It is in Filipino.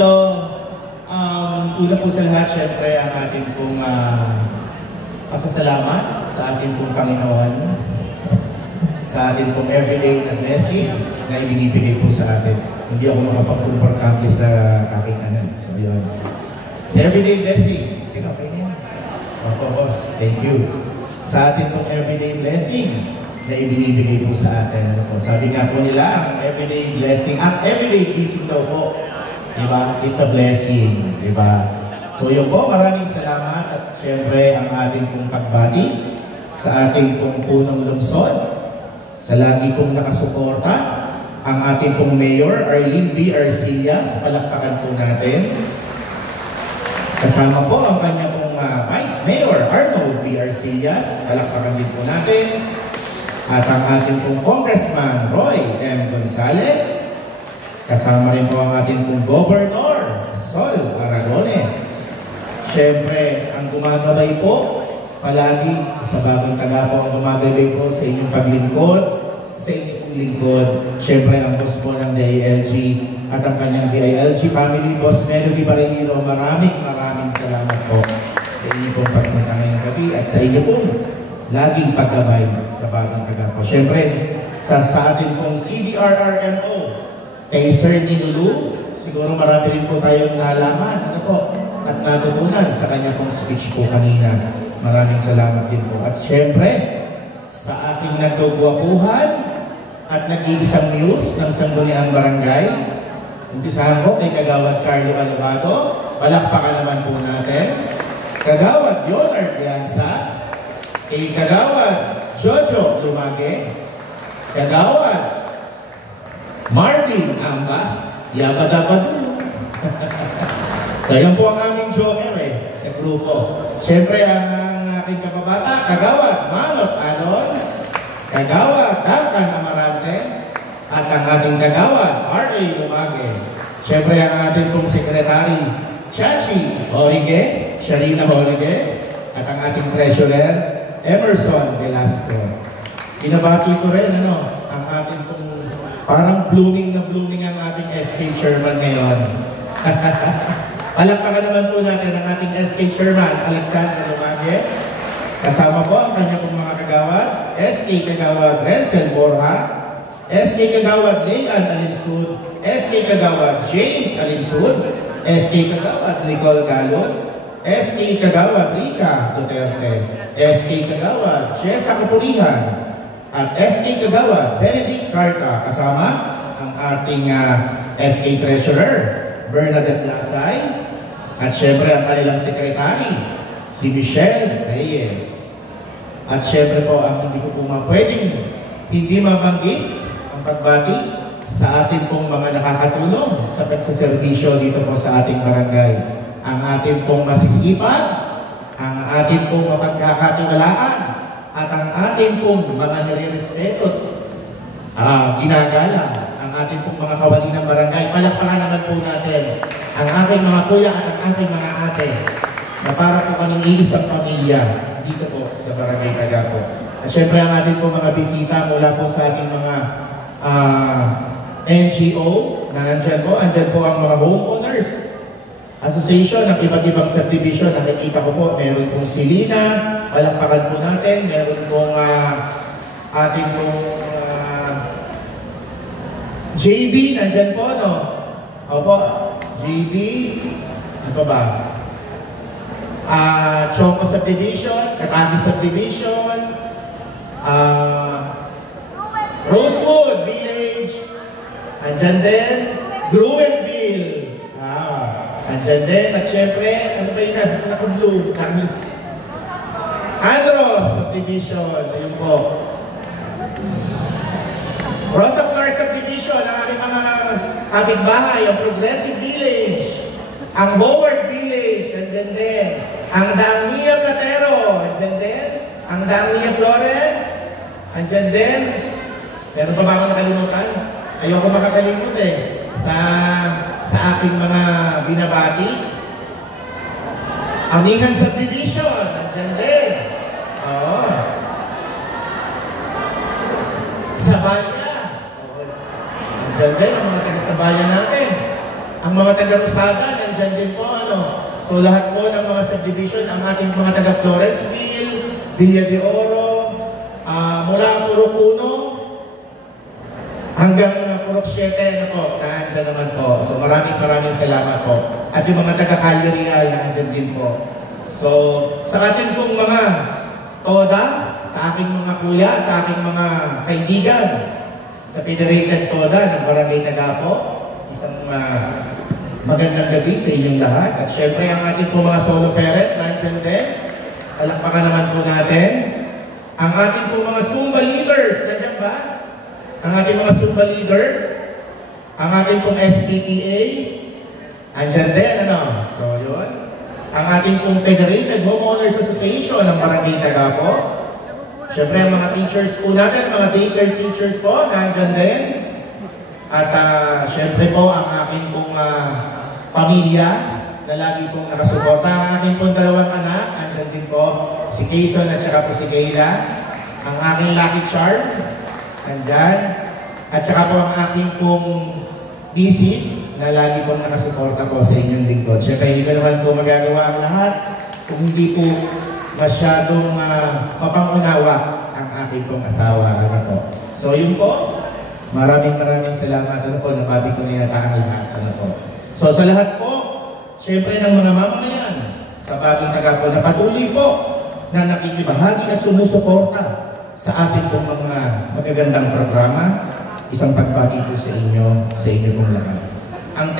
So, una po sa lahat, syempre, ang ating pong pasasalamat sa ating pong Panginoon, sa ating pong everyday na blessing na ibinibigay po sa atin. Hindi ako makapag-comfortable sa aking anan. So, yun. Sa everyday blessing, sino kayo niya? Opo, boss. Thank you. Sa ating pong everyday blessing na ibinibigay po sa atin. Sabi nga po nila, ang everyday blessing, ang everyday blessing daw po, diba, is a blessing, diba? So yun po, maraming salamat at syempre ang ating pong pagbati sa ating pong punong lungsod, sa lagi pong nakasuporta, ang ating pong Mayor, Arlene B. Arcillas, palakpakan po natin. Kasama po ang kanya pong Vice Mayor, Arnold B. Arcillas, palakpakan din po natin. At ang ating pong Congressman, Roy M. Gonzales. Kasama rin po ang ating pong Governor, Sol Aragones. Siyempre, ang gumagabay po, palagi sa bagong taga po ang gumagabay po sa inyong paglingkod, sa inyong lingkod. Siyempre, ang boss po ng DILG at ang kanyang DILG family, Boss Melody Barreiro, maraming salamat po sa inyong pong pagpunta ngayong gabi at sa inyong pong laging paggabay sa bagong taga po. Siyempre, sa ating pong CDRRMO, kay Sir Ninulu, siguro marami rin po tayong nalaman at natutunan sa kanya pong speech po kanina. Maraming salamat din po. At syempre, sa aking nagdugwapuhan at nag-iisang news ng Sangguniang Barangay, umpisahan ko kay Kagawad Carlo Alabado, palakpakan naman po natin. Kagawad Yonard Pianza, kay Kagawad Jojo Lumage, Kagawad Martin Ambas, yabadabad. So yan po ang aming joker sa grupo. Siyempre ang aking kababata, Kagawad Manot Alon, Kagawad Duncan Amarante, at ang ating Kagawad R.A. Lumage. Siyempre ang ating pong Secretary, Chachi Horige, Sharina Horige, at ang ating Treasurer, Emerson Velasco. Pinabati ko rin ang ating pong parang blooming ang ating SK Chairman ngayon. Palakpakan naman po natin ang ating SK Chairman, Alexander Lumage. Kasama po ang kanya pong mga kagawad, SK Kagawad Renzel Borja, SK Kagawad Leyan Alinsud, SK Kagawad James Alinsud, SK Kagawad Nicole Galot, SK Kagawad Rica Duterte, SK Kagawad Chesa Kapulihan, at SK Kagawad Benedict Carta, kasama ang ating SK Treasurer Bernadette Lasay, at syempre ang kanilang sekretary si Michelle Reyes. At syempre po ang hindi ko po pwedeng hindi mabanggit ang pagbati sa ating pong mga nakakatulong sa pagsaservisyo dito po sa ating barangay. Ang ating pong masisipag, ang ating pong mapagkakatiwalaan, at ang ating pong mga nire-respeto at ginagalang, ang ating pong mga kawali ng barangay. Palakpakan naman po natin ang aking mga kuya at ang aking mga ate na para po kaming iisang pamilya dito po sa Barangay Tagapo. At syempre ang ating pong mga bisita mula po sa ating mga NGO na andyan po ang mga homeowners association ng iba't ibang subdivision. Nakikita ko po, meron pong Silina, palakpakan po natin, meron pong ating pong JB, nandyan po, no? Opo, JB, ano pa ba? Choco Subdivision, Katagi Subdivision, Rosewood Village, andyan din, Gruenville, andyan din, at syempre, ano ba yun nasa naka-blue? Andros Subdivision, ayun po. Rosa Flor Subdivision, ang aming mga kapitbahay, ang Progressive Village, ang Howard Village, andyan din. Ang Dangnia Platero, andyan din. Ang Dangnia Florence, andyan din. Meron pa ba ako nakalimutan? Ayoko makakalimut sa aking mga binabati. Ang Ikan Subdivision, andyan din. Oo. Sabaya. Andyan din ang mga taga-sabaya natin. Ang mga taga-Rosada, nandyan din po, ano. So lahat po ng mga subdivision, ang ating mga taga-Floresville, Villa de Oro, mula Puro Puno, hanggang Purok 7, ano po, nandyan naman po. So maraming salamat po. At yung mga taga-Calle Real, nandyan din po. So, sa ating pong mga TODA, sa aking mga kuya, sa aking mga kaibigan, sa Federated TODA ng Barangay Tagapo, isang magandang gabi sa inyong lahat. At syempre, ang ating pong mga solo parent, nandyan din. Palakpakan naman po natin. Ang ating pong mga Zumba leaders, nandyan ba? Ang ating mga Zumba leaders, ang ating pong SPTA, andyan din, ano? So, yun. Ang ating pong Federated Homeowners Association ng Barangay Tagapo. Siyempre, ang mga teachers po natin, mga daycare teachers po, nandyan din. At siyempre po, ang aking pong pamilya na lagi pong nakasuporta. Ang aking pong dalawang anak, andyan din po, si Quezon at saka po si Kayla. Ang aking Lucky Charm, andyan. At saka po ang aking pong thesis, na lagi pong nakasuporta po sa inyong lingkod. Siyempre, hindi ko naman po magagawa ang lahat kung hindi po masyadong mapangunawa ang aking pong asawa. Ano po. So, yun po. Maraming salamat. Ano po, nababi ko na yata ang lahat. Ano po. So, sa lahat po, siyempre ng mga mamamayan sa Bagong Tagapo na patuloy po na nakikibahagi at sumusuporta sa ating pong mga magagandang programa, isang pagbati po sa inyo pong lahat. Ang